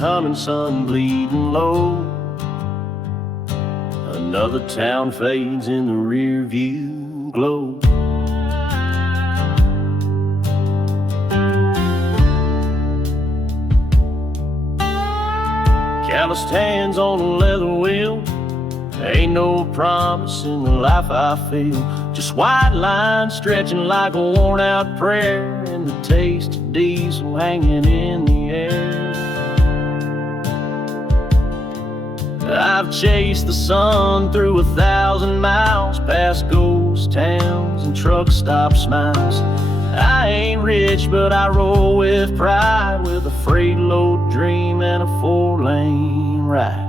humming, sun bleeding low. Another town fades in the rear view glow. Calloused hands on a leather wheel. Ain't no promise in the life I feel. Just white lines stretching like a worn out prayer, and the taste of diesel hanging in the air. I've chased the sun through 1,000 miles, past ghost towns and truck stop smiles. I ain't rich, but I roll with pride, with a freight load dream and a 4-lane ride.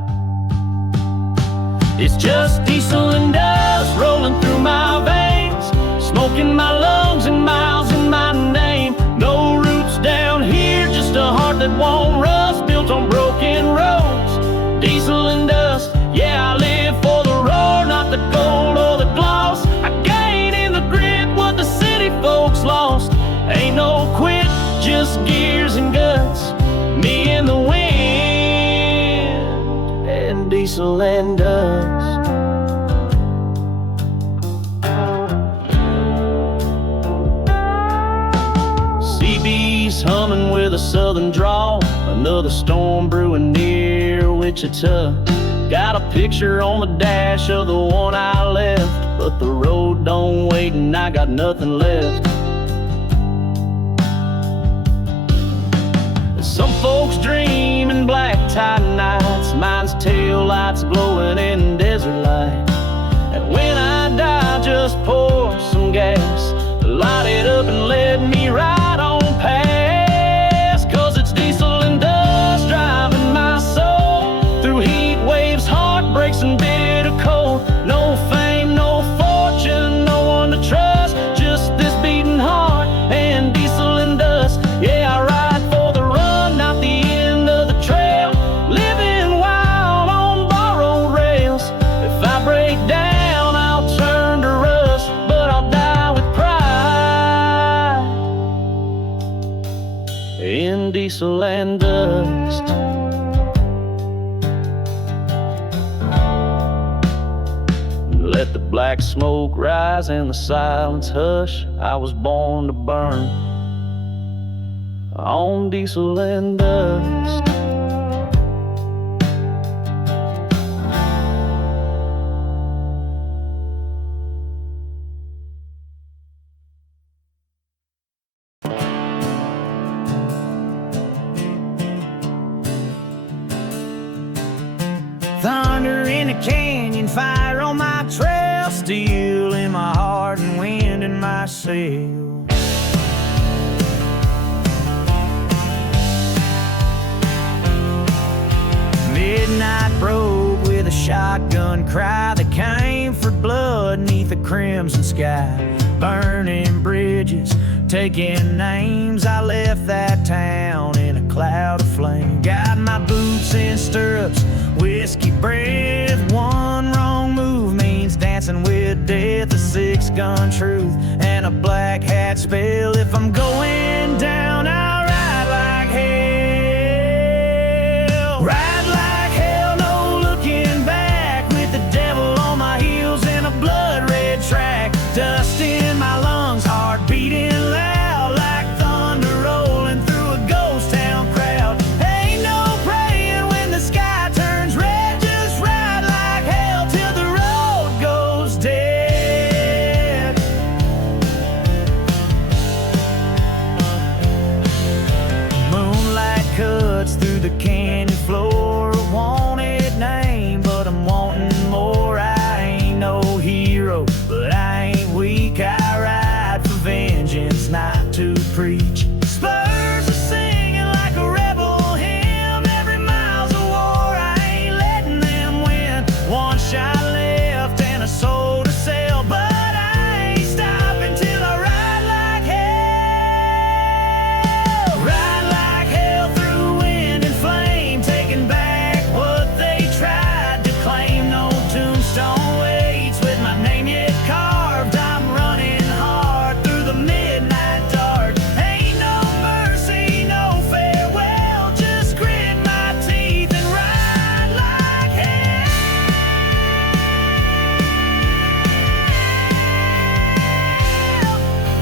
It's just diesel and dust rolling through my veins, smoke in my lungs and miles in my name. No roots down here, just a heart that won't rust, built on broken roads. Diesel and dust, yeah, I live for the roar, not the gold or the gloss. I gain in the grit what the city folks lost. Ain't no quit, just gears and guts, me and the wind, and diesel and dust. CB's humming with a southern drawl, another storm brewing near Wichita. Got a picture on the dash of the one I left, but the road don't wait and I got nothing left. Some folks dream in black tie nights, mine's tail lights glowing in desert light. And when I die, just pour some gas, light it up and let me ride on past. 'Cause it's diesel and dust driving my soul through heat waves, heartbreaks and bitter cold. No fame, no fortune, no one to trust, just this beating heart and diesel and dust. Yeah, I ride for the run, not the end of the trail, living wild on borrowed rails. If I break down, I'll turn to rust, but I'll die with pride in diesel and dust. Let the black smoke rise and the silence hush. I was born to burn on diesel and dust. Thunder in a canyon, fire on my trail, steel in my heart and wind in my sail. Midnight broke with a shotgun cry that came for blood neath the crimson sky. Burning bridges, taking names, I left that town in a cloud of flame. Got my boots in stirrups, whiskey breath, one wrong move means dancing with death. A 6-gun truth and a black hat spell. If I'm going down, I'll ride like hell. Ride like hell, no looking back, with the devil on my heels and a blood red track. Dust in my lungs, heart beating loud like thunder rolling through a ghost town crowd. Ain't no praying when the sky turns red, just ride like hell till the road goes dead. Moonlight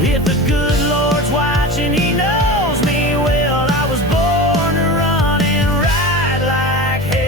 If the good Lord's watching, he knows me well. I was born to run and ride like hell.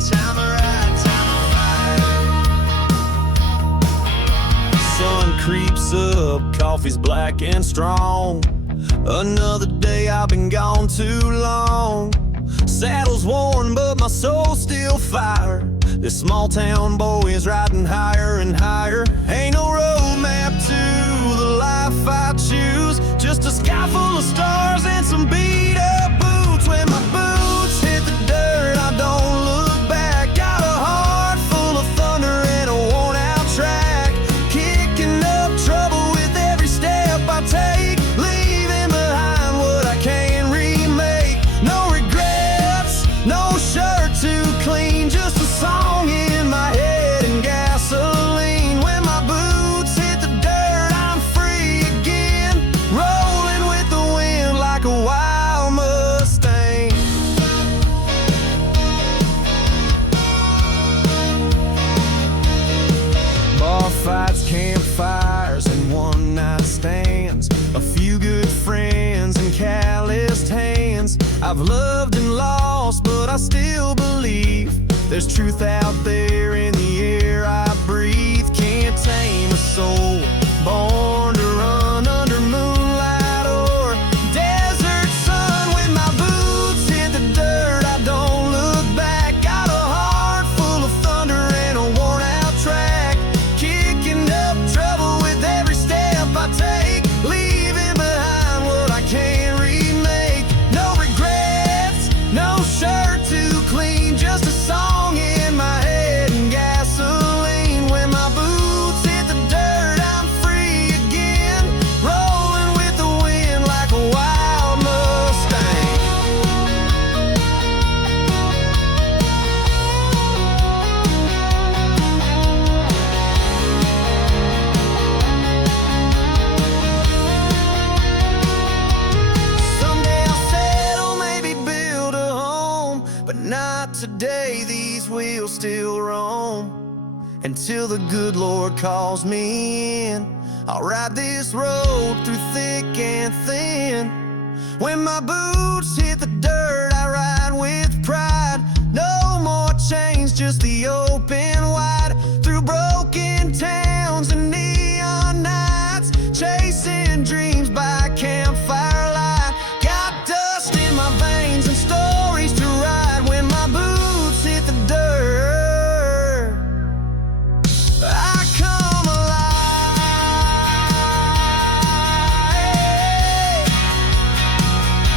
Time to ride, time to ride. Sun creeps up, coffee's black and strong. Another day I've been gone too long. Saddle's worn, but my soul's still fire. This small town boy is riding higher and higher. Ain't no road map to the life I choose, just a sky full of stars and some beat up boots. When my boots hit the dirt, I don't look back. Got a heart full of thunder and a worn out track, kicking up trouble with every step I take, leaving behind what I can't remake. No regrets, no shirt too clean, just a song in my head and gasoline. When my boots hit the dirt, I'm free again, rolling with the wind like a wild Mustang. Bar fights, campfires, and one-night stands, a few good friends and calloused hands. I've loved and lost, but I still believe there's truth out there in the air I breathe. Can't tame a soul born to run under moonlight or desert sun. When my boots hit the dirt, I don't look back. Got a heart full of thunder and a worn out track, kicking up trouble with every step I take, leaving behind what I can't remake. No regrets, no shirt too clean, just a song in my head and gasoline. When my boots hit the dirt, I'm free again, rolling with the wind like a wild Mustang. Someday I'll settle, maybe build a home, but not today. These wheels still roam until the good Lord calls me in. I'll ride this road through thick and thin. When my boots hit the dirt, I ride with pride. No more chains, just the open wide, through broken towns and neon nights, chasing dreams by campfire light. Got dust in my veins and stories to write. When my boots hit the dirt, I come alive.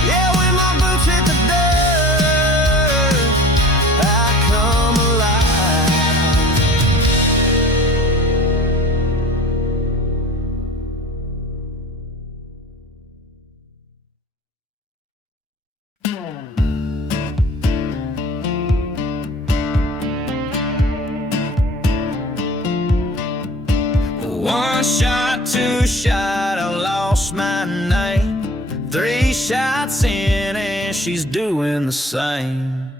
Yeah, when my boots hit the dirt, I come alive. One shot, two shot, I lost my name. 3 shots in and she's doing the same.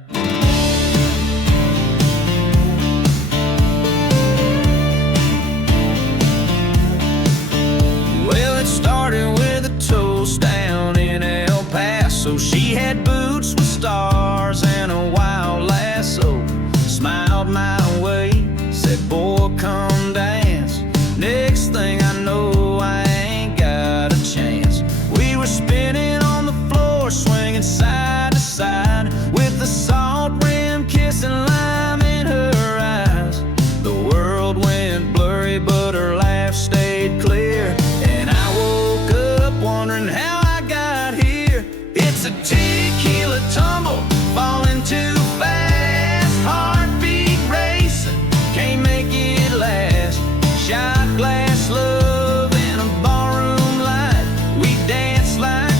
Well, it started with a toast down in El Paso. She had boots with stars and a wild lasso. Smiled my way, said, boy, come dance. Next thing I know, I ain't got a chance. We were spinning on the floor, swinging side to side, with the salt rim kissing lime in her eyes. The world went blurry, but her laugh stayed clear, and I woke up wondering how I got here. It's a tequila tumble, falling too fast, heartbeat racing, can't make it last. Shot glass love in a barroom light, we danced like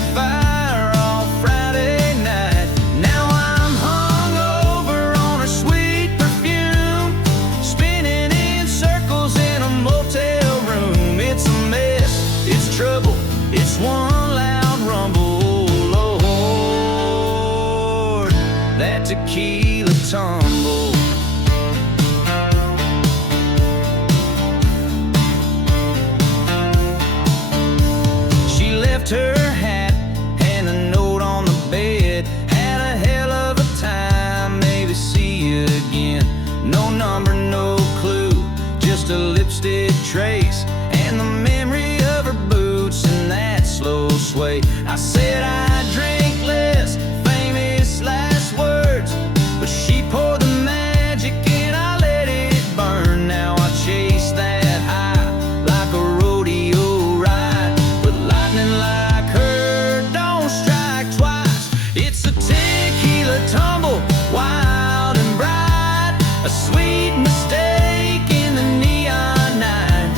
said I'd drink less, famous last words, but she poured the magic and I let it burn. Now I chase that high like a rodeo ride, but lightning like her don't strike twice. It's a tequila tumble, wild and bright, a sweet mistake in the neon night.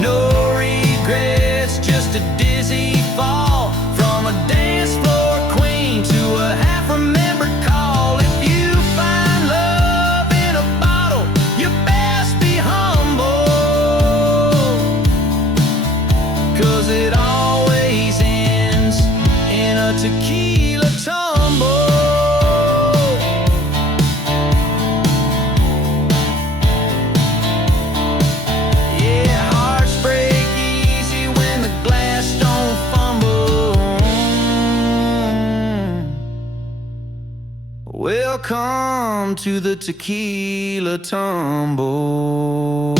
No regrets, just a dizzy fall from a dance floor queen to a half-remembered call. If you find love in a bottle, you best be humble, 'cause it always ends in a tequila tumble. Yeah, hearts break easy when the glass don't fumble. Welcome to the tequila tumble.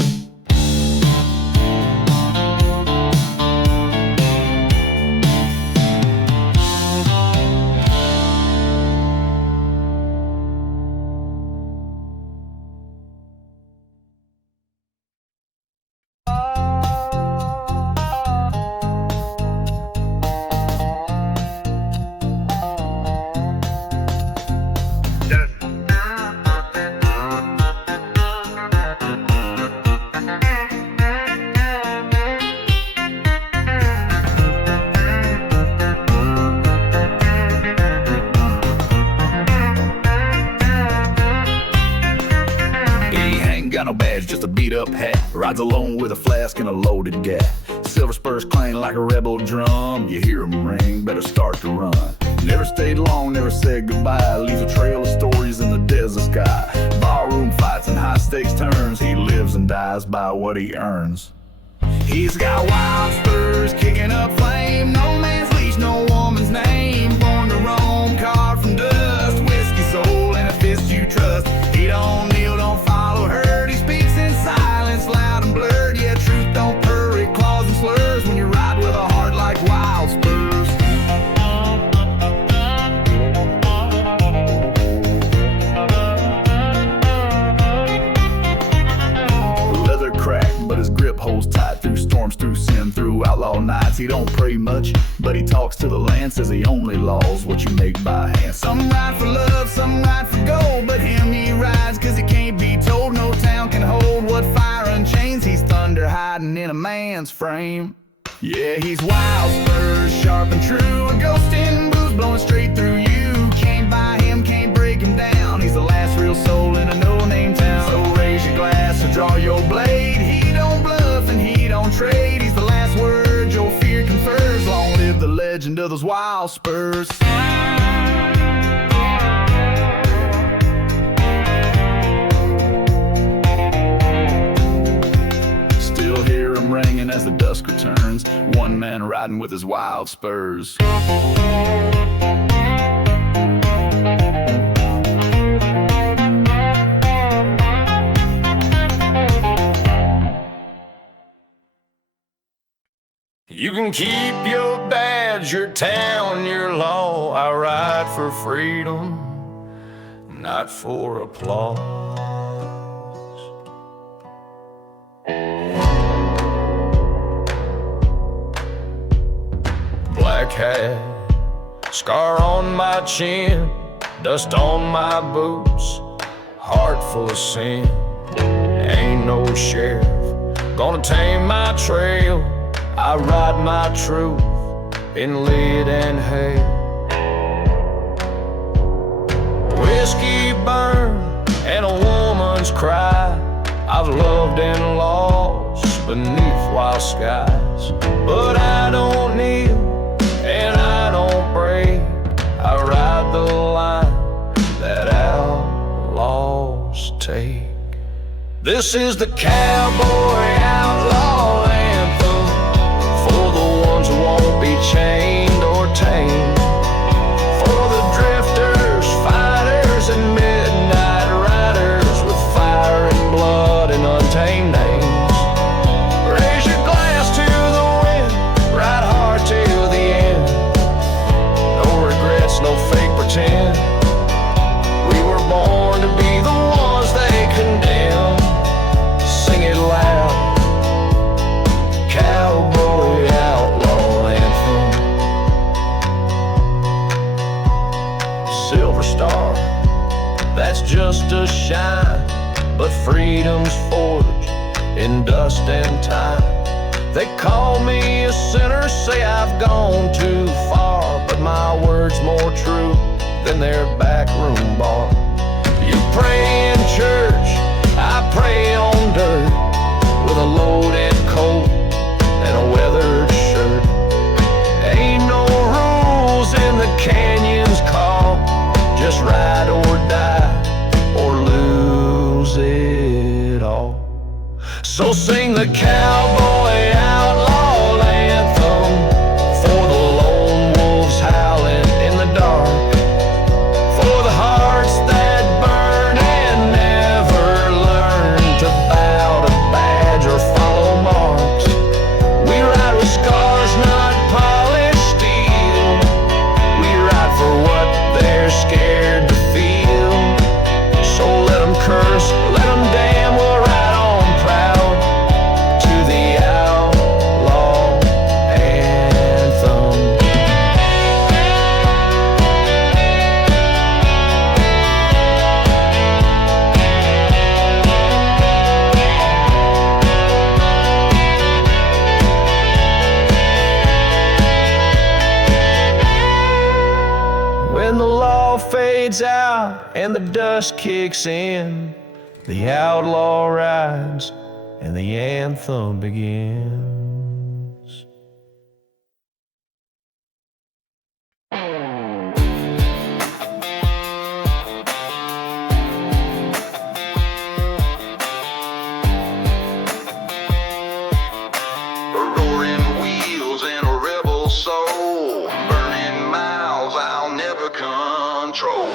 Just a beat up hat, rides alone with a flask and a loaded gat. Silver Spurs clang like a rebel drum. You hear 'em ring, better start to run. Never stayed long, never said goodbye. Leaves a trail of stories in the desert sky. Ballroom fights and high stakes turns. He lives and dies by what he earns. He's got wild spurs kicking up flame. No man's leash, no woman's name. Born to roam, carved from dust. Whiskey soul and a fist you trust. He don't kneel, don't follow herd. He speaks in silence, loud and blurred. Yeah, truth don't purr, it claws and slurs when you ride with a heart like wild spurs. Leather cracked, but his grip holds tight through storms, through sin, through outlaw nights. He don't pray much, but he talks to the land, says he only laws what you make by hand. Some ride for love, some ride for gold, but him he rides 'cause he can't be told. No town can hold what fire unchains. He's thunder hiding in a man's frame. Yeah, he's wild spurs, sharp and true. A ghost in booze blowing straight through you. Can't buy him, can't break him down. He's the last real soul in a no-name town. So raise your glass or draw your blade. He don't bluff and he don't trade. He's the last word your fear confers. Long live the legend of those wild spurs. Still hear him ringing as the dusk returns. One man riding with his wild spurs. You can keep your badge, your town, your law. I ride for freedom, not for applause. Black hat, scar on my chin, dust on my boots, heart full of sin. Ain't no sheriff gonna tame my trail. I ride my truth in lead and hail. Whiskey burn and a woman's cry. I've loved and lost beneath wild skies. But I don't kneel and I don't break. I ride the line that outlaws take. This is the cowboy outlaw anthem for the ones who won't be chained or tamed. For the drifters, fighters, and midnight riders with fire and blood and untamed names. Raise your glass to the wind, ride hard till the end. just a shine, but freedom's forged in dust and time. They call me a sinner, say I've gone too far, but my word's more true than their backroom bar. You pray in church, I pray on dirt, with a loaded coat and a weathered shirt. Ain't no rules in the canyon's call, just ride or die, or lose it all. So sing the cowboy outlaw anthem for the lone wolves howling in the dark, for the hearts that burn and never learn to bow to badge or follow marks. We ride with scars, not polished steel. We ride for what they're scared to feel. So let them curse, let them damn, we'll ride on proud to the outlaw anthem. When the law fades out and the dust kicks in, the outlaw rides and the anthem begins. Roaring wheels and a rebel soul, burning miles I'll never control.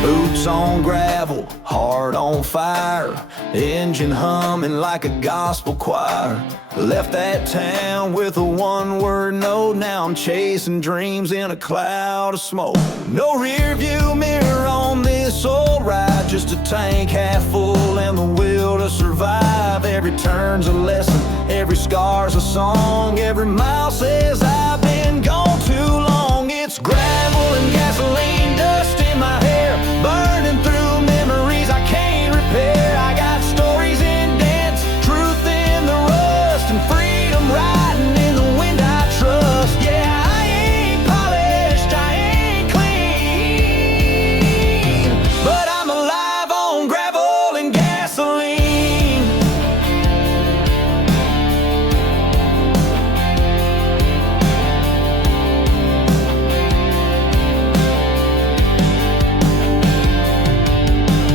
Boots on gravel, heart on fire, engine humming like a gospel choir. Left that town with a one-word no, now I'm chasing dreams in a cloud of smoke. No rear view mirror on this old ride, just a tank half full and the will to survive. Every turn's a lesson, every scar's a song, every mile says I've been gone too long. It's gravel and gasoline, dust in my hair, burning through memories I can't repair. I got stories in dents, truth in the rust, and freedom riding in the wind I trust. Yeah, I ain't polished, I ain't clean, but I'm alive on gravel and gasoline.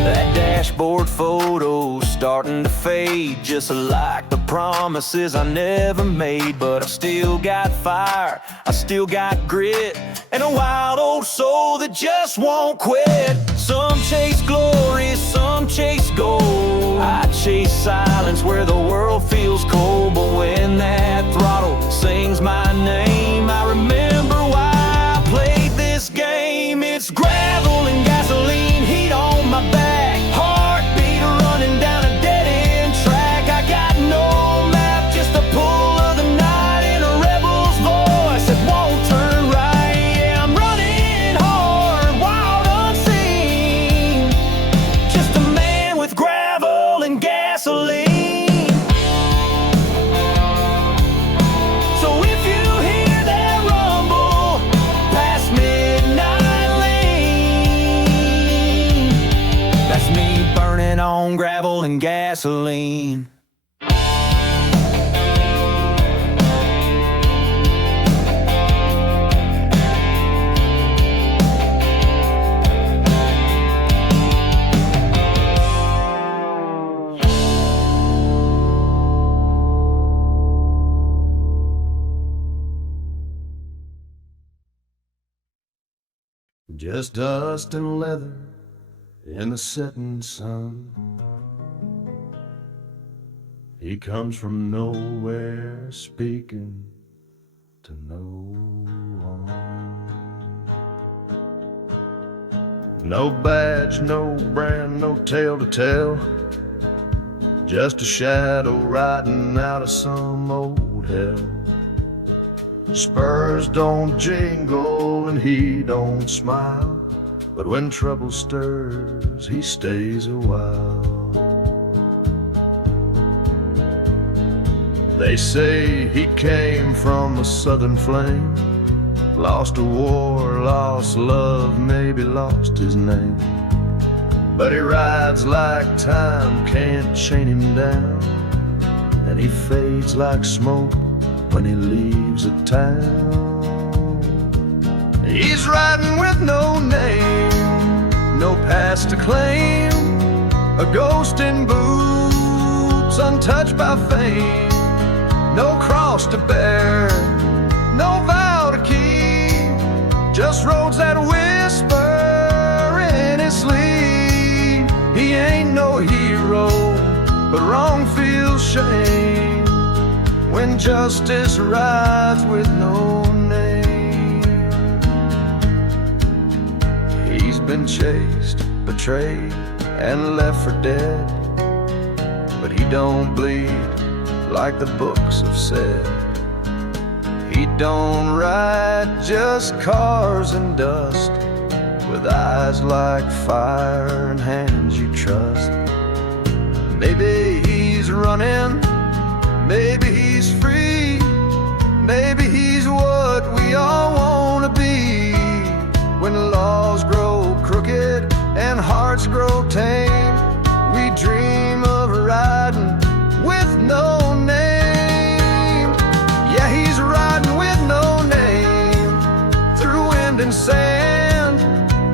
That dashboard photo starting to fade, just like the promises I never made. But I still got fire, I still got grit, and a wild old soul that just won't quit. Some chase glory, some chase gold. I chase silence where the world feels cold. But when that throttle sings my name, I remember why I played this game. It's gravel and gasoline, heat on my back, heartbeat running down a dead-end track. I got no map, just a pull of the night in a rebel's voice that won't turn right. Yeah, I'm running hard, wild, unseen, just a man with gravel and gasoline. So if you hear that rumble past midnight lane, that's me burning on gravel and gasoline. Just dust and leather in the setting sun. He comes from nowhere, speaking to no one. No badge, no brand, no tale to tell. just a shadow riding out of some old hell. Spurs don't jingle and he don't smile, but when trouble stirs, he stays a while. They say he came from a southern flame, lost a war, lost love, maybe lost his name. But he rides like time can't chain him down, and he fades like smoke when he leaves a town. He's riding with no name, no past to claim, a ghost in boots untouched by fame. No cross to bear, no vow to keep, just roads that whisper in his sleep. He ain't no hero, but wrong feels shame when justice rides with no name. He's been chased, betrayed, and left for dead, but he don't bleed like the books have said. He don't ride just cars and dust, with eyes like fire and hands you trust. Maybe he's running, maybe he's free, maybe he's what we all wanna be. When laws grow crooked and hearts grow tame, we dream of riding with no name. Yeah, he's riding with no name, through wind and sand,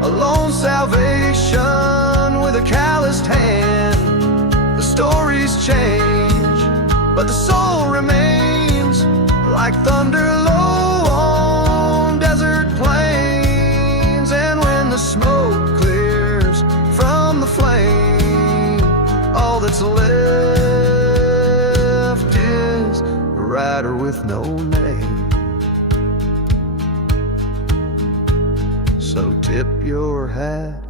a lone salvation with a calloused hand. The stories change, but the soul remains, like thunder low on desert plains. And when the smoke clears from the flame, all that's left is a rider with no name. So tip your hat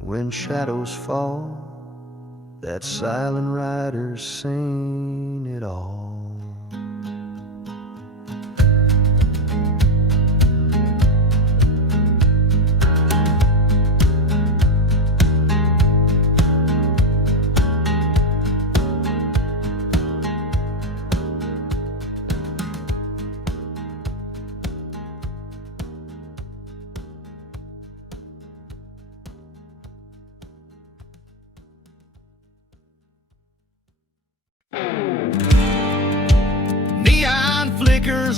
when shadows fall, that silent rider's seen it all.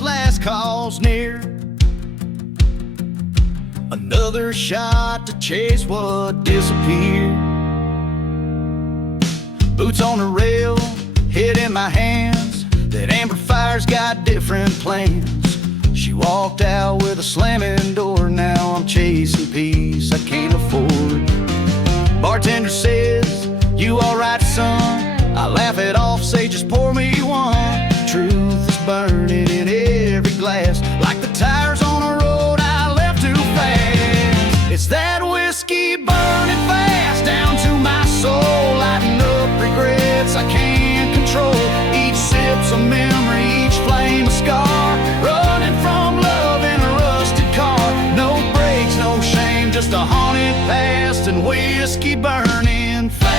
Last call's near, another shot to chase what disappeared. Boots on the rail, head in my hands, that amber fire's got different plans. She walked out with a slamming door, now I'm chasing peace I can't afford. Bartender says, you alright son? I laugh it off, say just pour me one. Truth is burning in every glass, like the tires on a road I left too fast. It's that whiskey burning fast down to my soul, lighting up regrets I can't control. Each sip's a memory, each flame a scar, running from love in a rusted car. No brakes, no shame, just a haunted past and whiskey burning fast.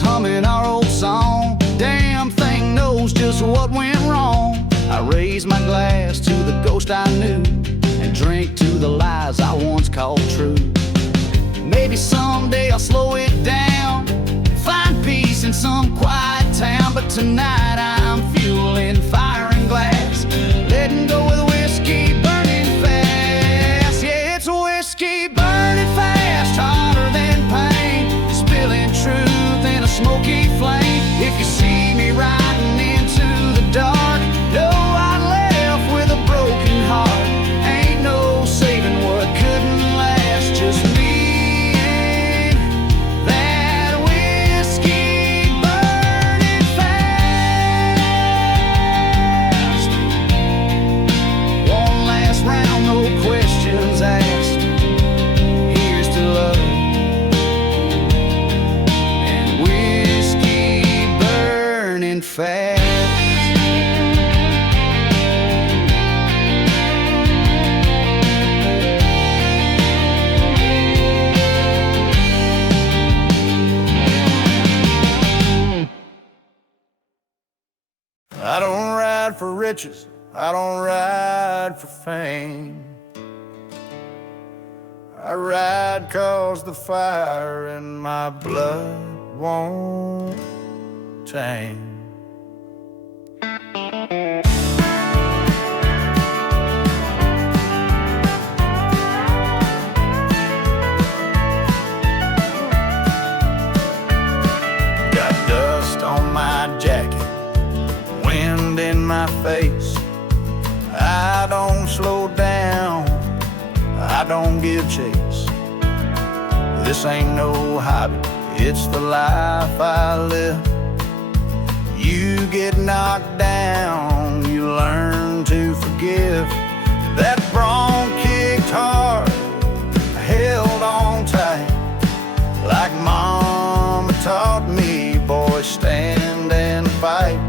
Humming our old song, damn thing knows just what went wrong. I raise my glass to the ghost I knew, and drink to the lies I once called true. Maybe someday I'll slow it down, find peace in some quiet town, but tonight I'm fueling fire and glass, letting go with whiskey burning fast. Yeah, it's whiskey burning fast, hotter than pain, spilling truth in a smoky flame. If you see me riding into the dark, know I left with a broken heart. Ain't no saving what couldn't last, just me and that whiskey burning fast. fast. I don't ride for riches, I don't ride for fame. I ride 'cause the fire in my blood won't tame. Got dust on my jacket, wind in my face. I don't slow down, I don't give chase. This ain't no hobby, it's the life I live. You get knocked down, you learn to forgive. That bronc kicked hard, held on tight. Like Mama taught me, boy, stand and fight.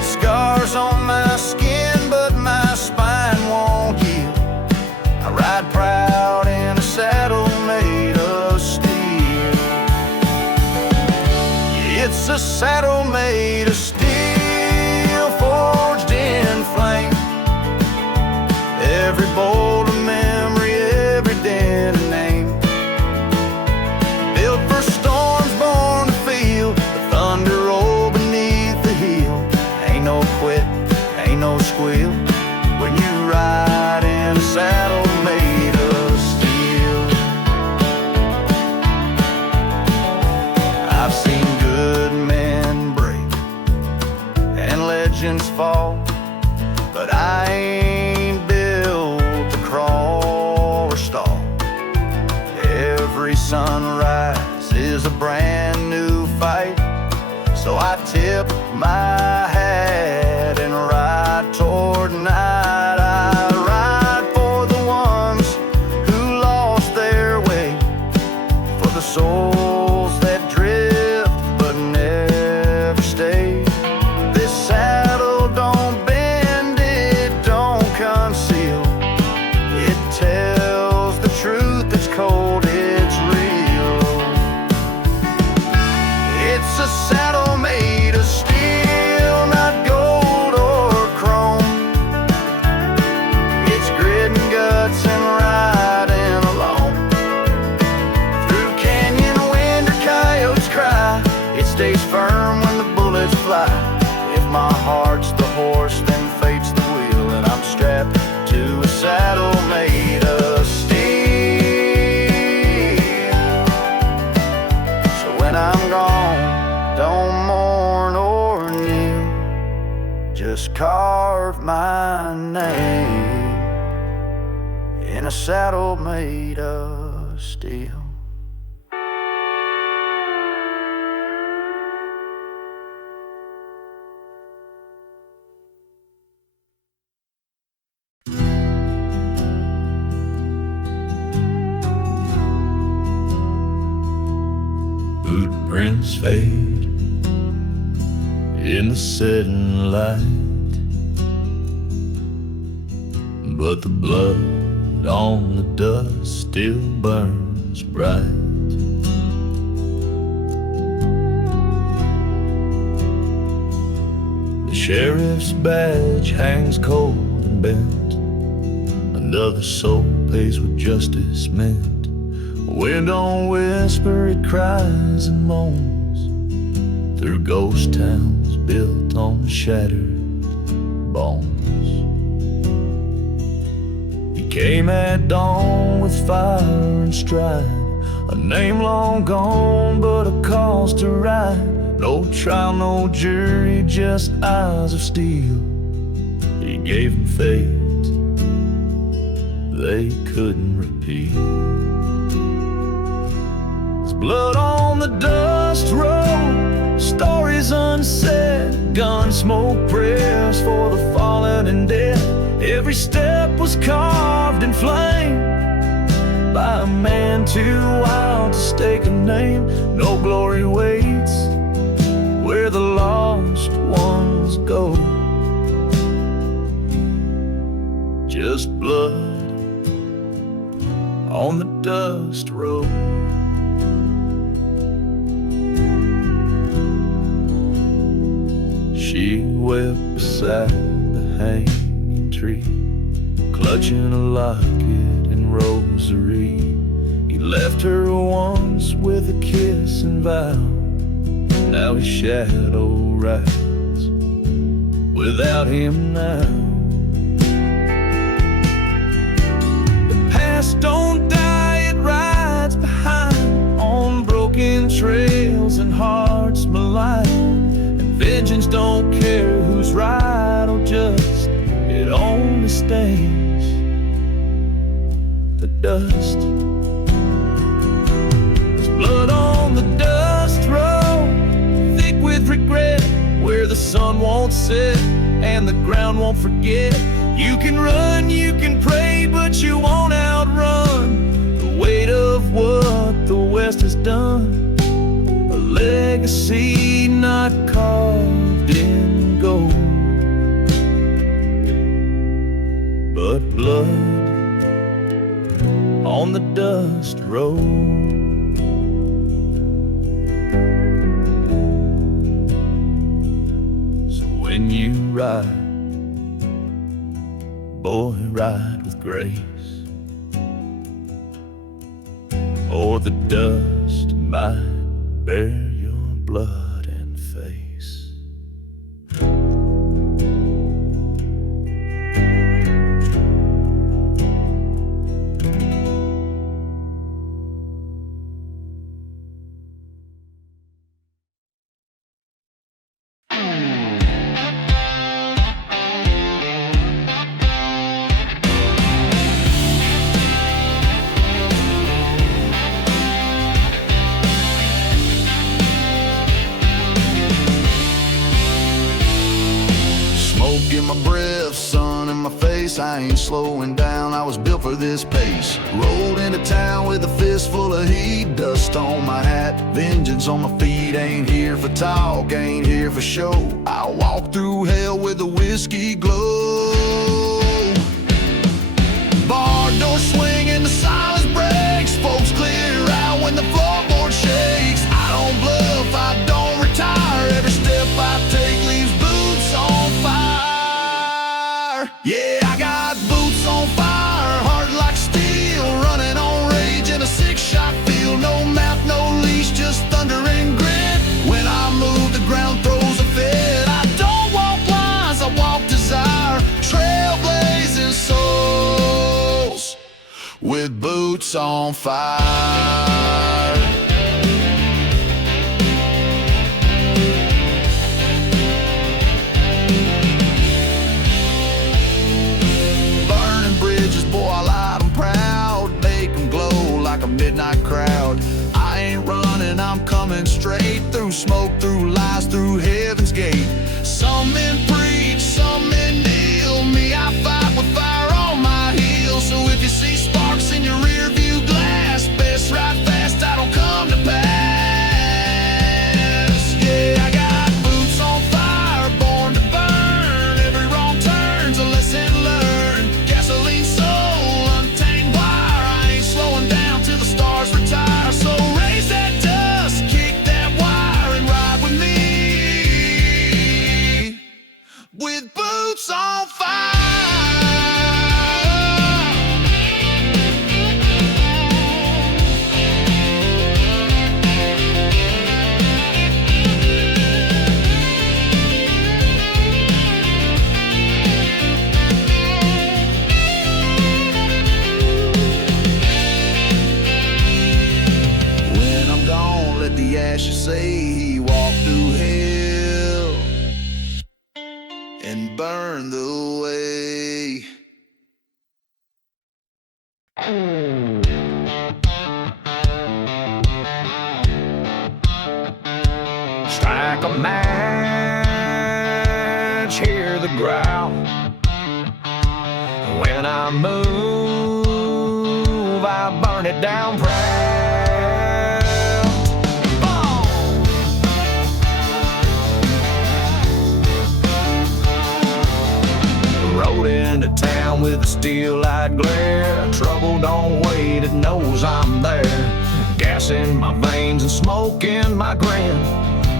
Scars on my skin, but my spine won't heal. I ride proud in a saddle made of steel. It's a saddle made of steel, forged in flame. Every bolt of memory, every dent a name. Built for storms, born to feel the thunder roll beneath the heel. Ain't no quit, ain't no squeal when you ride in a saddle made of steel. I've seen good men break and legends fall, but I ain't built to crawl or stall. Every sunrise is a brand new fight, so I tip my hat and ride toward night. I ride for the ones who lost their way, for the souls that drift but never stay. This saddle don't bend, it don't conceal. It tells the truth, it's cold, it's real. It's a saddle made of steel, not gold or chrome. It's grit and guts and riding alone. Through canyon wind or coyotes cry, it stays firm when the bullets fly. If my heart's the horse, then fate's the wheel, and I'm strapped to a saddle made of steel. So when I'm gone, don't mourn or kneel, just carve my name in a saddle made of steel. Footprints fade in the setting light, but the blood on the dust still burns bright. The sheriff's badge hangs cold and bent, another soul pays what justice meant. Wind don't whisper, it cries and moans through ghost towns built on shattered bones. He came at dawn with fire and strife, a name long gone but a cause to ride. No trial, no jury, just eyes of steel. He gave them fate they couldn't repeat. Blood on the dust road, stories unsaid, gun smoke prayers for the fallen and dead. Every step was carved in flame by a man too wild to stake a name. No glory waits where the lost dust road. She wept beside the hanging tree, clutching a locket and rosary. He left her once with a kiss and vow. Now his shadow rides without him now. The past don't die, it rides behind on broken trails and hearts maligned. Vengeance don't care who's right or just, it only stains the dust. There's blood on the dust road, thick with regret, where the sun won't set and the ground won't forget. You can run, you can pray, but you won't outrun the weight of what the West has done. A legacy not carved in gold, but blood on the dust road. So when you ride, boy, ride with grace, or the dust might bear your blood and face. In my breath, sun in my face, I ain't slowing down, I was built for this pace. Rolled into town with a fist full of heat, dust on my hat, vengeance on my feet. Ain't here for talk, ain't here for show, I walk through hell with a whiskey glow. Bar door swinging, the silence breaks, folks clear out when the floorboard shakes. I don't bluff, I don't retire, every step I take leaves boots on fire. Yeah, I got boots on fire, heart like steel, running on rage in a six-shot field. No map, no leash, just thunder and grit. When I move, the ground throws a fit. I don't walk lines, I walk desire, trailblazing souls with boots on fire. A midnight crowd. I ain't running, I'm coming straight through smoke, through lies, through heaven's gate. Some men preach, some men kneel. Me, I fight with fire on my heels. So if you see sparks in your rear view glass, best ride fast, I don't come to pass. Yeah, I got boots on fire, born to burn. Every wrong turn's a lesson learned. Gasoline soul, untamed wire. I ain't slowing down till the stars retire. So raise that dust, kick that wire, and ride with me with boots on fire. When I'm gone, let the ashes say he walked through hell and burned the way. Strike a match, hear the growl. When I move, I burn it down proud. Boom! Rode into town with a steel light glare. Trouble don't wait, it knows I'm there. Gas in my veins and smoke in my grin.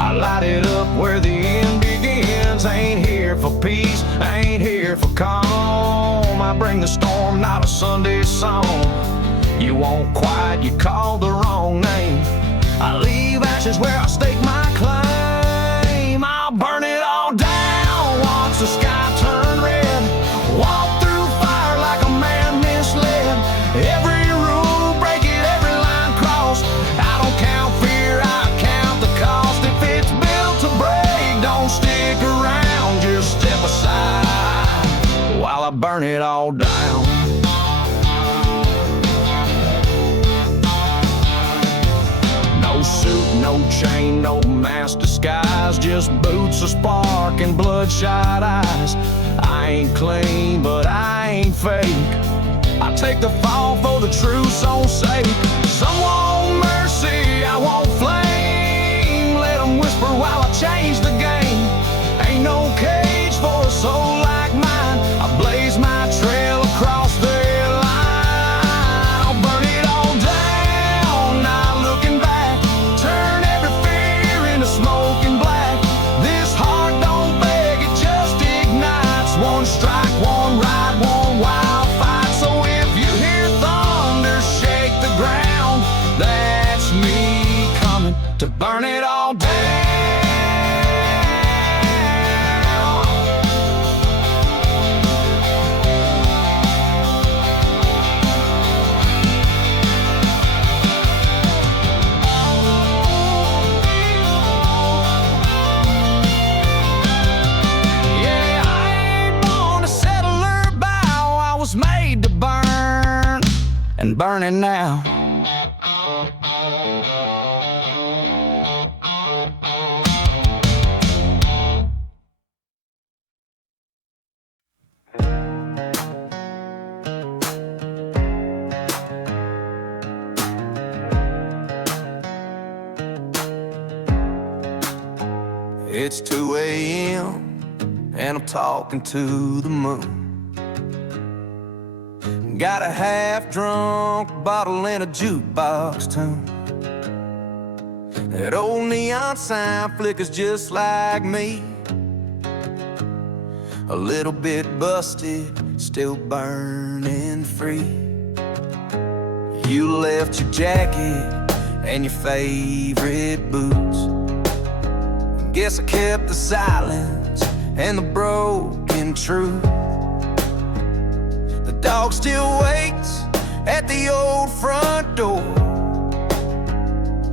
I light it up where the end begins. I ain't here for peace, I ain't here for calm. I bring the storm, not a Sunday song. You won't quiet, you called the wrong name. I leave ashes where I stake my claim. I'll burn it all down once the sky turn red. Walk through fire like a man misled. Every rule, break it, every line crossed. I don't count fear, I count the cost. If it's built to break, don't stick around, just step aside while I burn it all down. No suit, no chain, no mask disguise, just boots, a spark, and bloodshot eyes. I ain't clean, but I ain't fake. I take the fall for the truth's own sake. Some want mercy, I want flame. Let them whisper while I change the game. Ain't no cage for a soul like mine. I blaze my trail across their line. I'll burn it all down, not looking back. Turn every fear into smoking black. This heart don't beg, it just ignites. One strike, one ride, one wild fight. So if you hear thunder shake the ground, that's me coming to burn it all down. Yeah, I ain't born a settler bow. I was made to burn, and burning now. It's 2 a.m. and I'm talking to the moon. Got a half-drunk bottle and a jukebox tune. That old neon sign flickers just like me. A little bit busted, still burning free. You left your jacket and your favorite boots. Guess I kept the silence and the broken truth. The dog still waits at the old front door,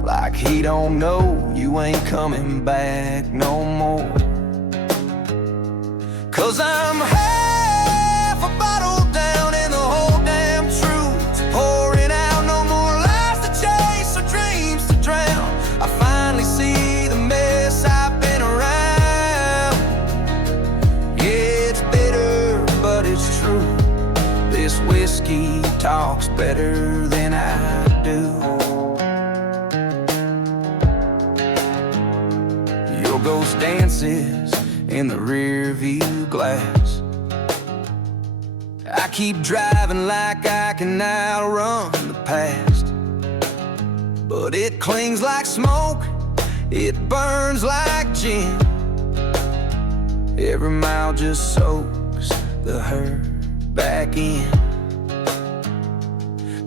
like he don't know you ain't coming back no more. 'Cause I'm half a bottle down and the whole damn truth's pouring out. No more lies to chase or dreams to drown. I finally see the mess I've been around. Yeah, it's bitter, but it's true. This whiskey talks better than I do. Your ghost dances in the rearview glass. I keep driving like I can outrun the past, but it clings like smoke, it burns like gin. Every mile just soaks the hurt back in.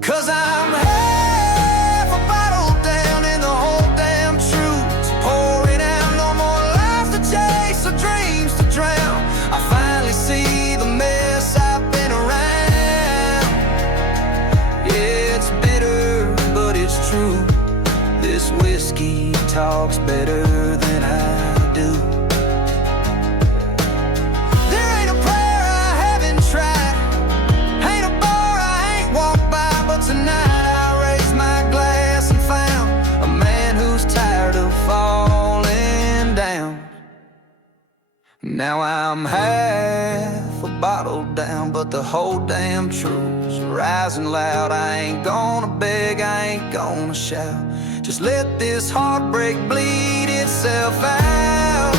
'Cause I'm half a bottle down and the whole damn truth's pouring out. No more lies to chase or dreams to drown. I finally see the mess I've been around. Yeah, it's bitter, but it's true. This whiskey talks better than I do. There ain't a prayer I haven't tried, ain't a bar I ain't walked by, but tonight I raised my glass and found a man who's tired of falling down. Now I'm half a bottle down, but the whole damn truth's rising loud. I ain't gonna beg, I ain't gonna shout. Just let this heartbreak bleed itself out.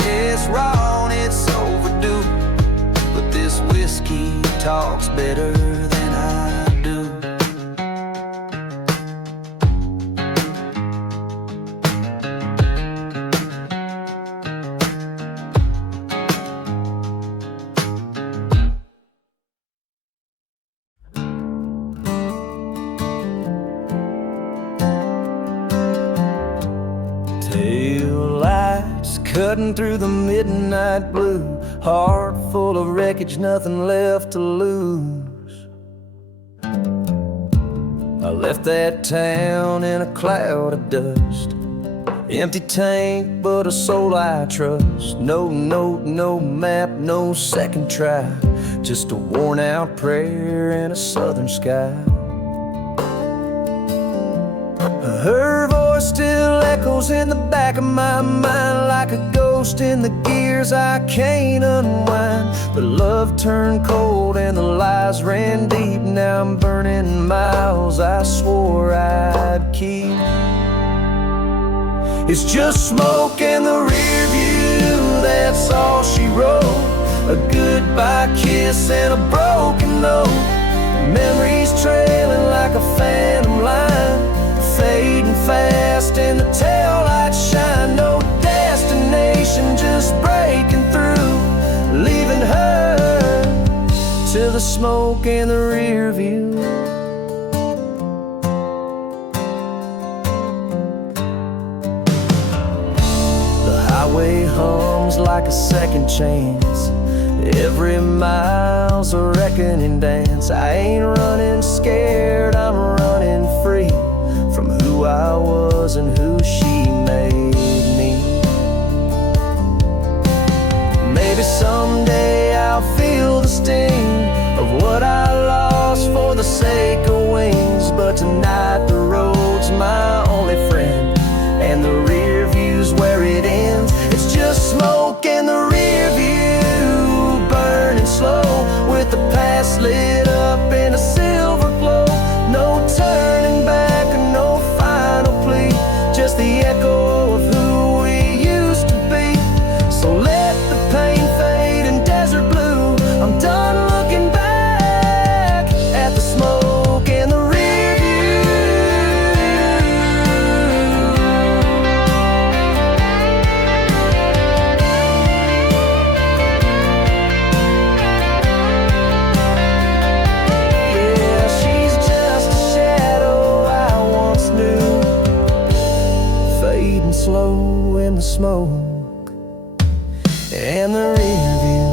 Yeah, it's raw and it's overdue, but this whiskey better than I do. Tail lights cutting through the midnight blue, heart full of wreckage, nothing left to lose. I left that town in a cloud of dust, empty tank but a soul I trust. No note, no map, no second try, just a worn out prayer in a southern sky. Her voice still echoes in the back of my mind, like a ghost in the gears I can't unwind. But love turned cold and the lies ran deep. Now I'm burning miles I swore I'd keep. It's just smoke in the rear view, that's all she wrote. A goodbye kiss and a broken note. Memories trailing like a phantom line, fading fast in the taillight shine. No destination, just breaking through, leaving her to the smoke in the rear view. The highway hums like a second chance, every mile's a reckoning dance. I ain't running scared, I'm running free from who I was and who she made me. Maybe someday I'll feel the sting of what I lost for the sake of wings. But tonight the road's my only friend, and the rear view's where it ends. It's just smoke in the rear view, burning slow, with the past lit up in a silver glow. No turning back, no final plea, just the echo of who we used to be. So let the pain fade in desert blue, I'm done looking back at the smoke in the rear view. Yeah, she's just a shadow I once knew, fading slow in the smoke and the rear view.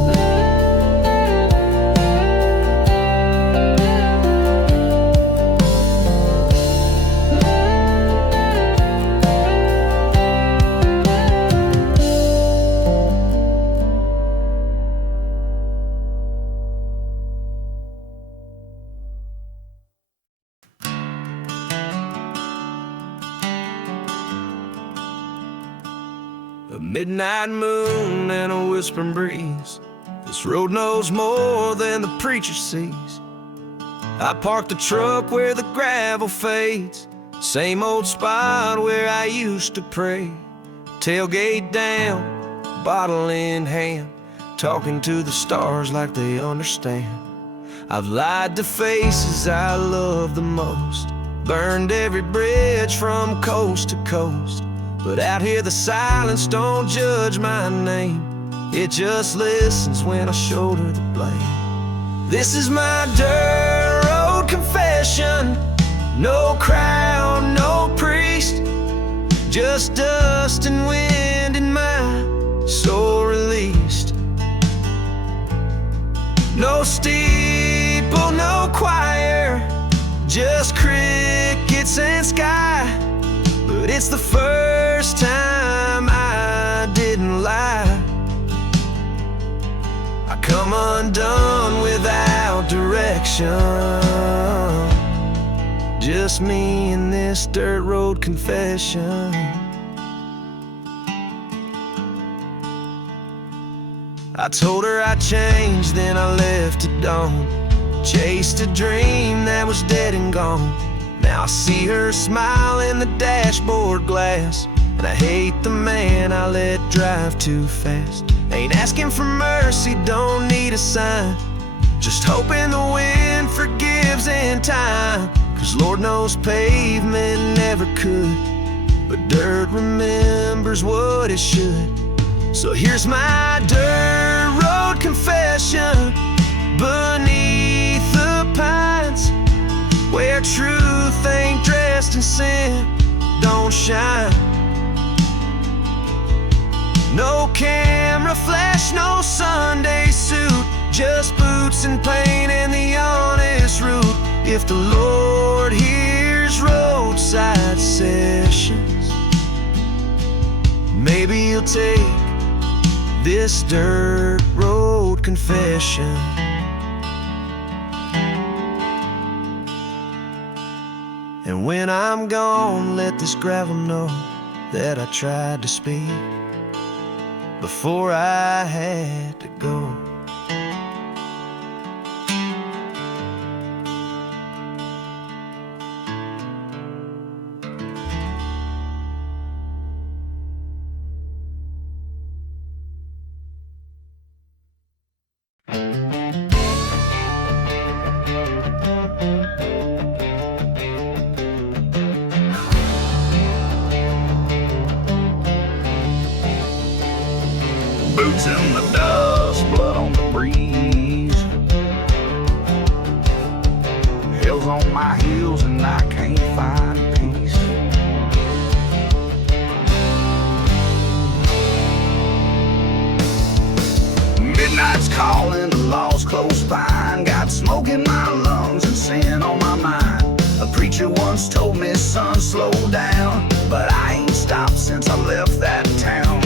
A midnight moon and a whispering breeze, this road knows more than the preacher sees. I parked the truck where the gravel fades, same old spot where I used to pray. Tailgate down, bottle in hand, talking to the stars like they understand. I've lied to faces I love the most, burned every bridge from coast to coast. But out here the silence don't judge my name, it just listens when I shoulder the blame. This is my dirt road confession, no crowd, no priest, just dust and wind in my soul released. No steeple, no choir, just crickets and sky. But it's the first time I didn't lie. I come undone without direction, just me and this dirt road confession. I told her I'd change, then I left at dawn, chased a dream that was dead and gone. Now I see her smile in the dashboard glass, and I hate the man I let drive too fast. Ain't asking for mercy, don't need a sign, just hoping the wind forgives in time. 'Cause Lord knows pavement never could, but dirt remembers what it should. So here's my dirt road confession beneath the pines, where truth ain't dressed in sin, don't shine. No camera flash, no Sunday suit, just boots and paint and the honest route. If the Lord hears roadside sessions, maybe He'll take this dirt road confession. And when I'm gone, let this gravel know that I tried to speak before I had to go. Boots in the dust, blood on the breeze. Hell's on my heels and I can't find peace. Midnight's calling, the law's close by. Got smoke in my lungs and sin on my mind. A preacher once told me, son, slow down, but I ain't stopped since I left that town.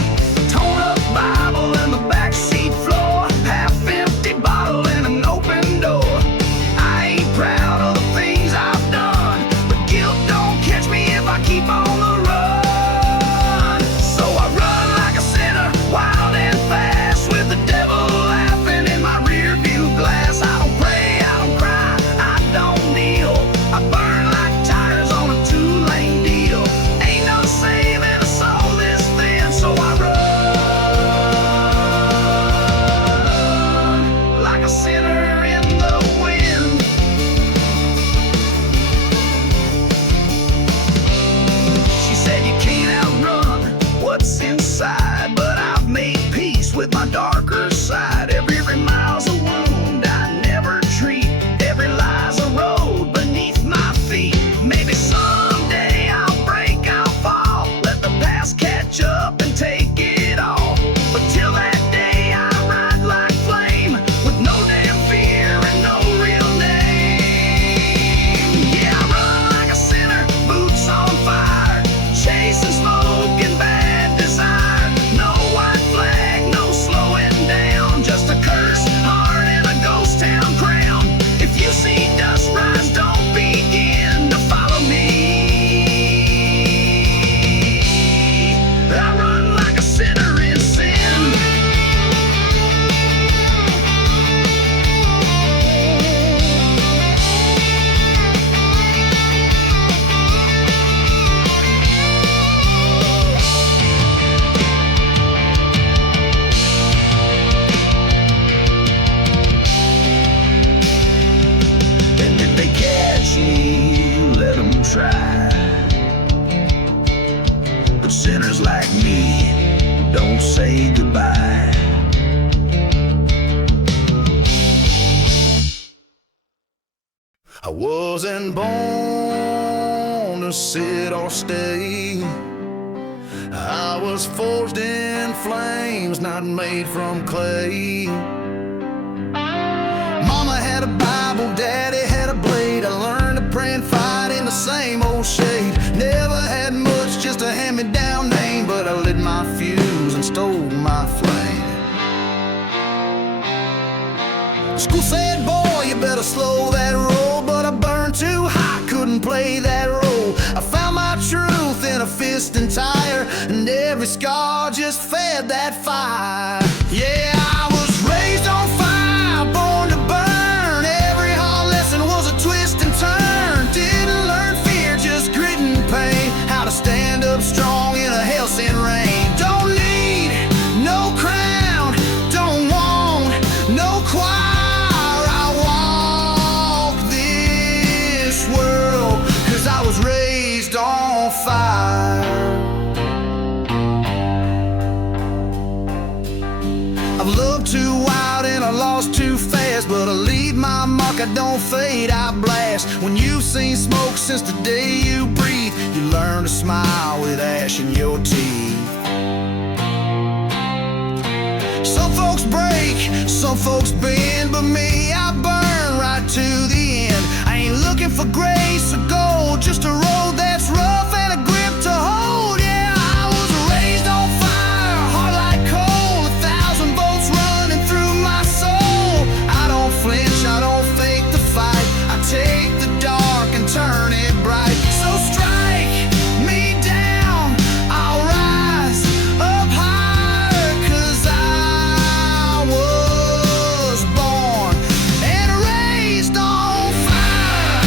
Torn up Bible in the backseat floor, half-empty bottle in an open door. I ain't proud of the things I've done, but guilt don't catch me if I keep on the run. So I run like a sinner, wild and fast, with the devil laughing in my rearview glass. I don't pray, I don't cry, I don't kneel. I burn like tires on a two-lane deal. Ain't no saving a soul this thin, so I run like a sinner in the wind. She said you can't outrun what's inside, but I've made peace with my darker side. Every mile's a wound I never treat, every lie's a road beneath my feet. Maybe someday I'll break, I'll fall, let the past catch up and take it all. But till that day I ride like flame, with no damn fear and no real name. Yeah, I run like a sinner, boots on fire, chasing smoke and bad desire. No white flag, no slowing down, just a cursed heart and a ghost town crown. If you see dust rise, don't begin to follow me. I run like a sinner in sin. And if they catch me, let them try. But sinners like me don't say goodbye. I wasn't born to sit or stay. I was forged in flames, not made from clay. Mama had a Bible, Daddy had a blade. I learned to pray and fight in the same old shade. Never had much, just a hand-me-down name, but I lit my fuse and stole my flame. School said, boy, you better slow that roll, but I burned too hot, couldn't play that role. I found my truth in a fist and tire, and every scar just fed that fire. Yeah, I was raised on fire, born to burn. Every hard lesson was a twist and turn. Didn't learn fear, just grit and pain. How to stand up strong in a hell-sent rain. Don't need no crown, don't want no choir. I too wild and I lost too fast, but I leave my mark, I don't fade, I blast. When you've seen smoke since the day you breathe, you learn to smile with ash in your teeth. Some folks break, some folks bend, but me, I burn right to the end. I ain't looking for grace or gold, just a road that's rough and a grip to hold. Yeah, I was raised on fire, heart like coal, 1,000 volts running through my soul. I don't flinch, I don't fake the fight, I take the dark and turn it bright. So strike me down, I'll rise up higher, 'cause I was born and raised on fire.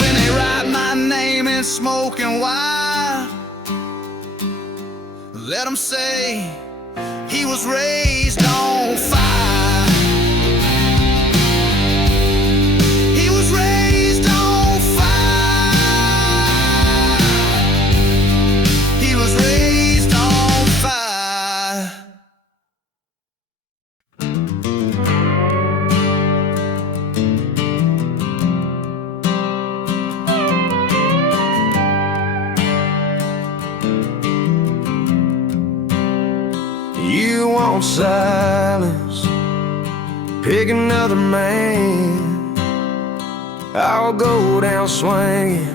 When they write my name in smoking wire, let them say he was raised on fire. He was raised on fire. He was raised on fire. You want silence, pick another man. I'll go down swinging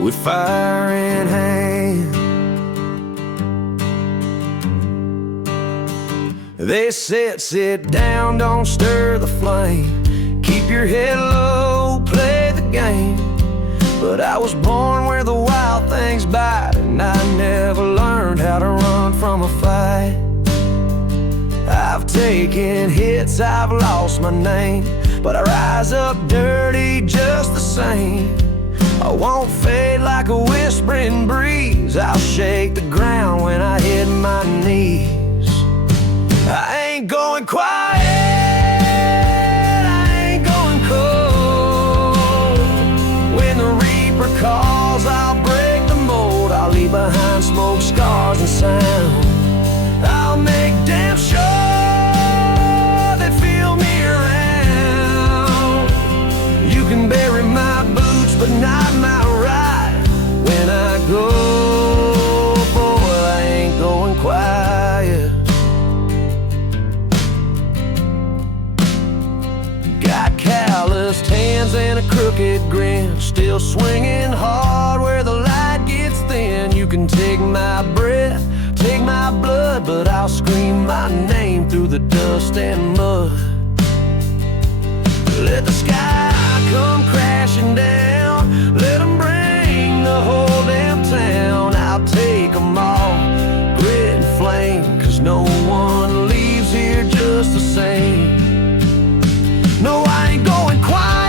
with fire in hand. They said, sit down, don't stir the flame. Keep your head low, play the game. But I was born where the wild things bite, and I never learned how to run from a fight. I've taken hits, I've lost my name, but I rise up dirty just the same. I won't fade like a whispering breeze, I'll shake the ground when I hit my knees. I ain't going quiet, I ain't going cold. When the reaper calls, I'll break the mold. I'll leave behind smoke, scars, and sound. I'll make damn sure they feel me around. You can bury my boots, but not my ride. When I go, boy, I ain't going quiet. Got calloused hands and a crooked grin, still swinging hard where the light gets thin. You can take my breath, take my blood, but I'll scream my name through the dust and mud. Let the sky come crashing down, let them bring the whole damn town. I'll take them all, grit and flame, 'cause no one leaves here just the same. No, I ain't going quiet,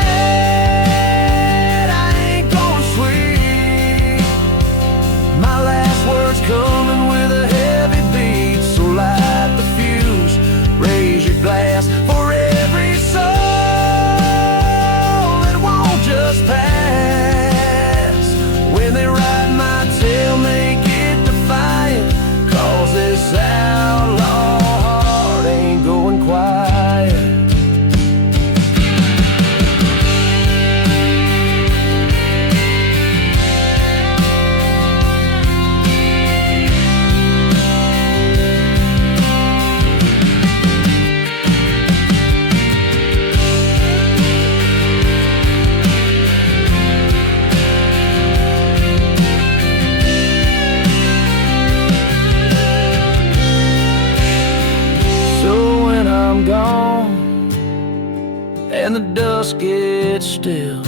I ain't going sweet. My last word's coming with a heavy beat, so light the fuse, raise your glass for every soul that won't just pass. When they ride my tail, make it defiant, 'cause this outlaw heart ain't going quiet. I'm gone and the dust gets still,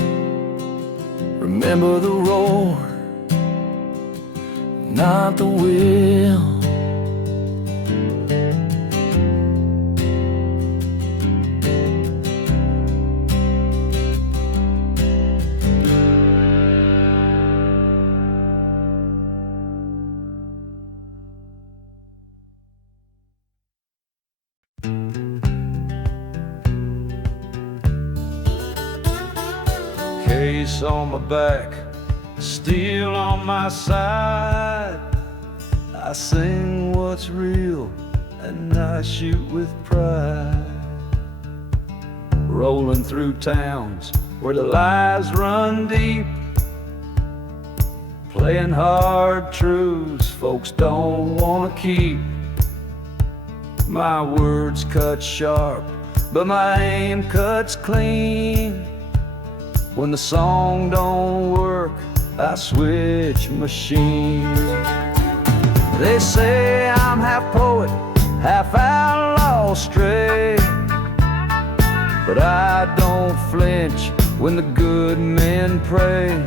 remember the roar, not the will. Case on my back, steel on my side. I sing what's real and I shoot with pride. Rolling through towns where the lies run deep, playing hard truths folks don't wanna keep. My words cut sharp, but my aim cuts clean. When the song don't work, I switch machines. They say I'm half poet, half outlaw straight, but I don't flinch when the good men pray.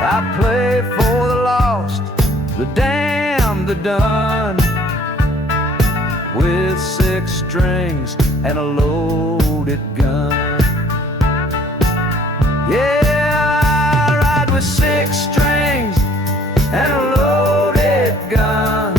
I play for the lost, the damned, the done, with 6 strings and a loaded gun. Yeah, I ride with 6 strings and a loaded gun.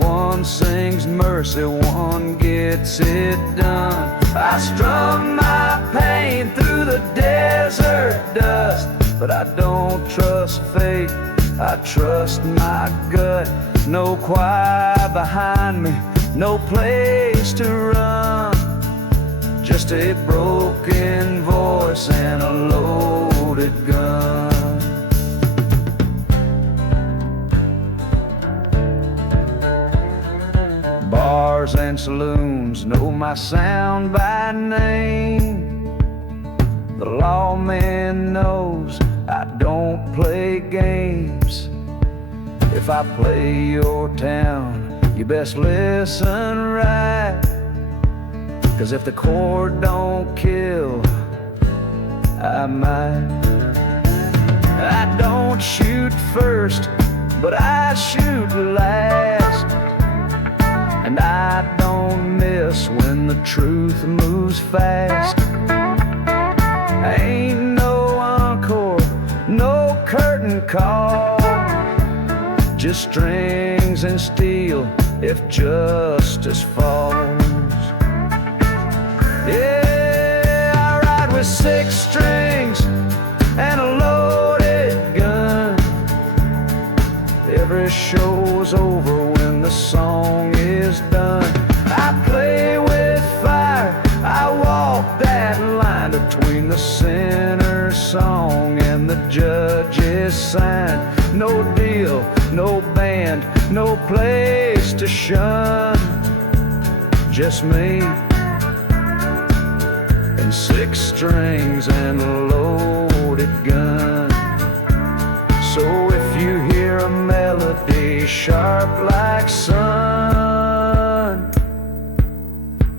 One sings mercy, one gets it done. I strum my pain through the desert dust, but I don't trust fate, I trust my gut. No choir behind me, no place to run, just a broken voice and a loaded gun. Bars and saloons know my sound by name. The lawman knows I don't play games. If I play your town, you best listen right, 'cause if the chord don't kill, I might. I don't shoot first, but I shoot last, and I don't miss when the truth moves fast. Ain't no encore, no curtain call, just strings and steel if justice falls. Yeah, I ride with 6 strings and a loaded gun. Every show's over when the song is done. I play with fire, I walk that line between the sinner's song and the judge's sign. No deal, no band, no place to shun, just me and 6 strings and a loaded gun. So if you hear a melody sharp like sun,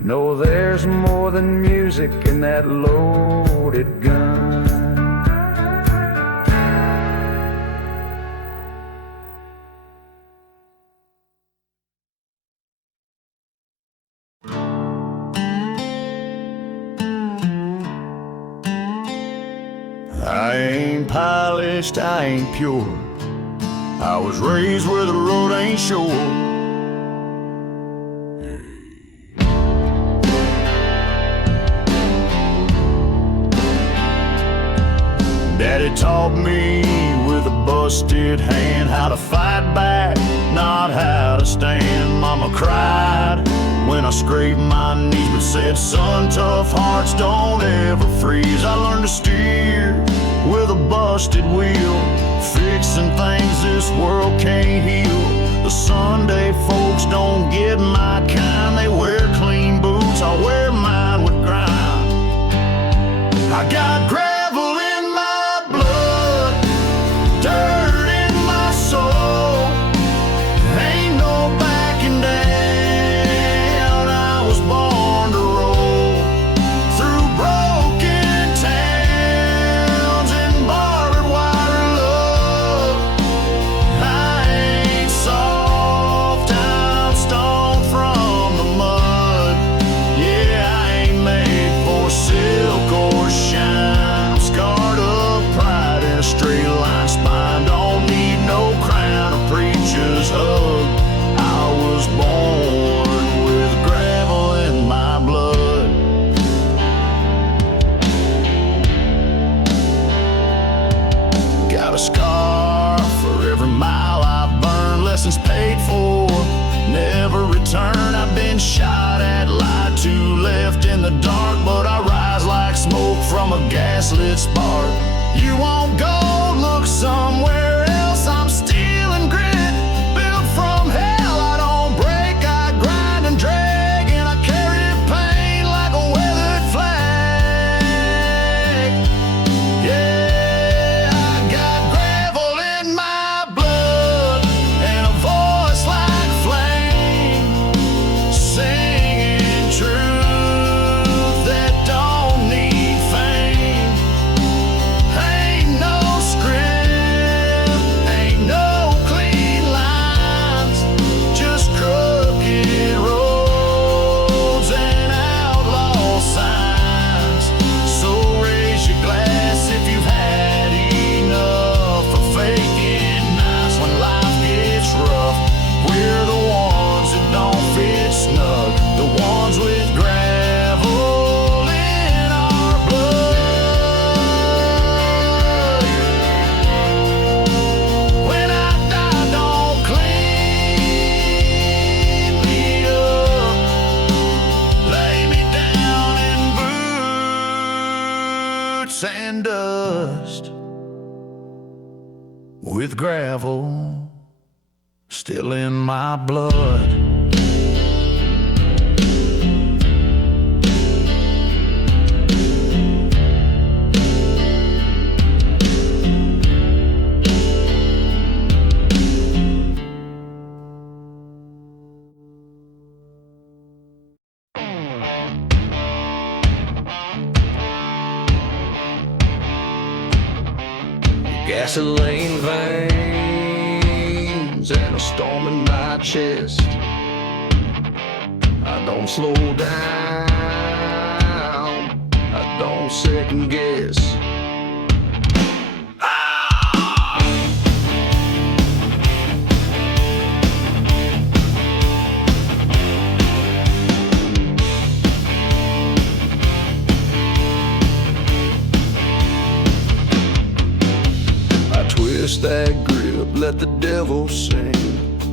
know there's more than music in that loaded gun. I ain't polished, I ain't pure. I was raised where the road ain't sure. Daddy taught me with a busted hand how to fight back, not how to stand. Mama cried when I scraped my knees, but said, son, tough hearts don't ever freeze. I learned to steer with a busted wheel, fixing things this world can't heal. The Sunday folks don't get my kind. They wear clean boots, I wear mine with grime. I got gravel in my blood, dirt in my soul. Ain't no backing down, I was born to roll through broken towns and barbed wire love. I ain't soft, I'm stone from the mud. a gaslit spark. You won't go, look somewhere else. I'm stealing grit, built from hell. I don't break, I grind and drag, and I carry pain like a weathered flag. Yeah, I got gravel in my blood and a voice like flame, singing truth that don't need fame. Ain't no script, ain't no clean lines, just crooked roads and outlaw signs. So raise your glass if you've had enough of faking nice when life gets rough. We're the ones that don't fit snug, the ones with gravel in our blood. When I die, don't clean me up. Lay me down in boots and dust, with gravel still in my blood. Gasoline veins and a storm in my chest. I don't slow down, I don't second guess. Twist that grip, let the devil sing.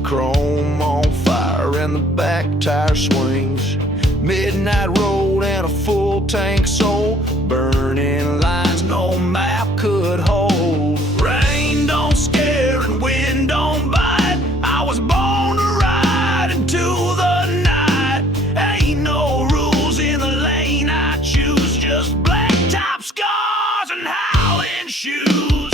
Chrome on fire and the back tire swings. Midnight road and a full tank soul. Burning lines no map could hold. Rain don't scare and wind don't bite. I was born to ride into the night. Ain't no rules in the lane I choose, just black top scars and howling shoes.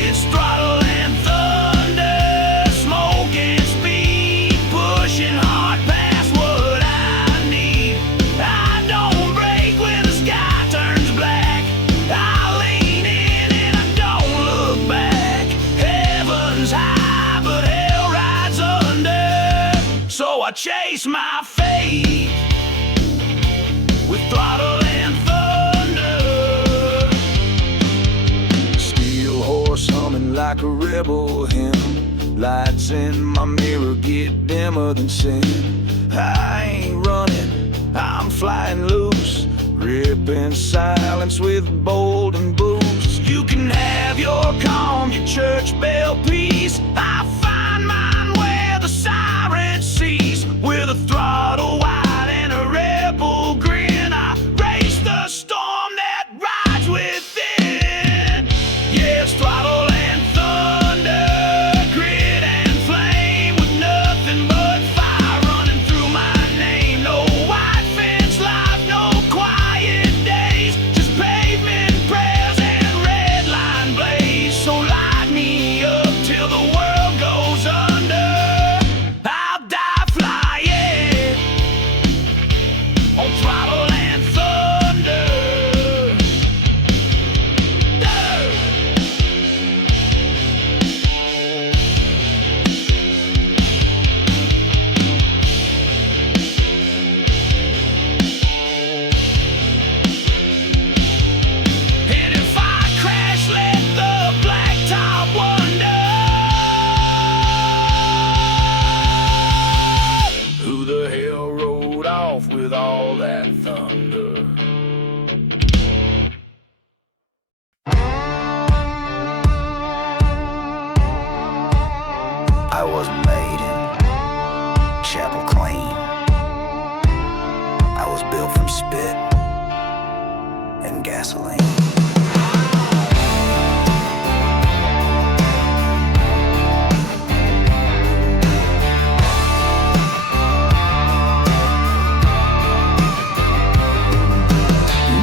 It's throttle and thunder, smoke and speed, pushing hard past what I need. I don't break when the sky turns black. I lean in and I don't look back. Heaven's high, but hell rides under. So I chase my fate with throttle and thunder. Steel horse humming like a rebel hymn. Lights in my mirror get dimmer than sin. I ain't running, I'm flying loose, ripping silence with bold and boost. You can have your calm, your church bell peace. I find mine where the siren cease. With a throttle wide and a rebel grin, I race the storm that rides within. Yeah, it's throttle and thunder, grit and flame, with nothing but fire running through my name. No white fence life, no quiet days, just pavement prayers and red line blaze. So light me up till the world goes under. I'll die flying on throttle and thunder. And if I crash, let the blacktop wonder. Who the hell rode off with all that thunder? I was made in Chapel Clean. I was built from spit and gasoline.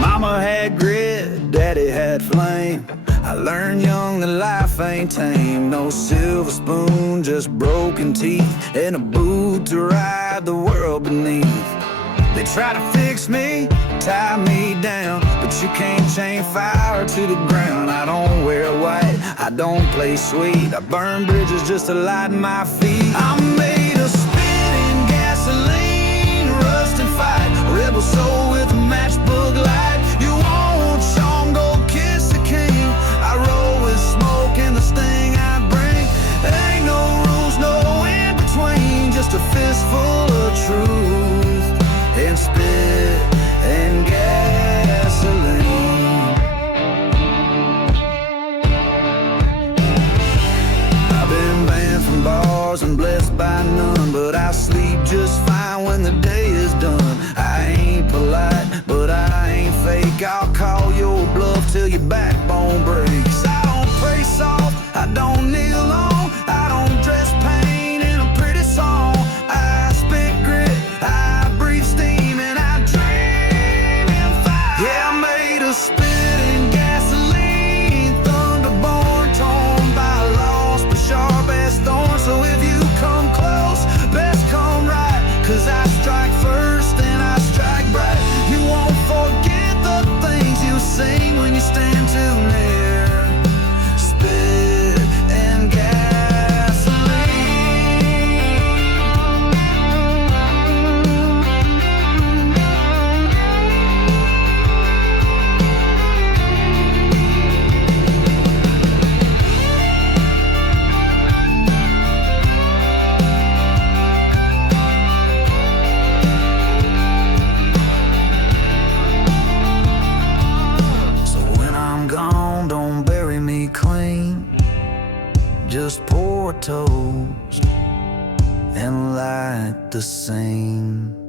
Mama had grit, daddy had flame. I learned young that life ain't tame. No silver spoon, just broken teeth, and a boot to ride the world beneath. They try to fix me, tie me down, but you can't chain fire to the ground. I don't wear white, I don't play sweet, I burn bridges just to light my feet. I'm made of spit and gasoline, rust and fight, rebel soul with a matchbook light. You won't Sean, go kiss the king. I roll with smoke and the sting I bring. There ain't no rules, no in between, just a fistful of truth and spit and gasoline. I've been banned from bars and blessed by none, but I sleep just fine when the day is done. I ain't polite, but I ain't fake. I'll call your bluff till your backbone breaks. I don't pray soft, I don't kneel long, I don't dress pain in a pretty song. I spit grit, I breathe steam, and I dream in fire. Yeah, I'm made of spit and gasoline, thunderborn, torn by loss, but sharp as thorns. So if you come close, best come right, 'cause I strike first and I strike bright. You won't forget the things you sing when you stand too near. Spit and gasoline. So when I'm gone, don't bury me clean. Just pour a toast and light the same.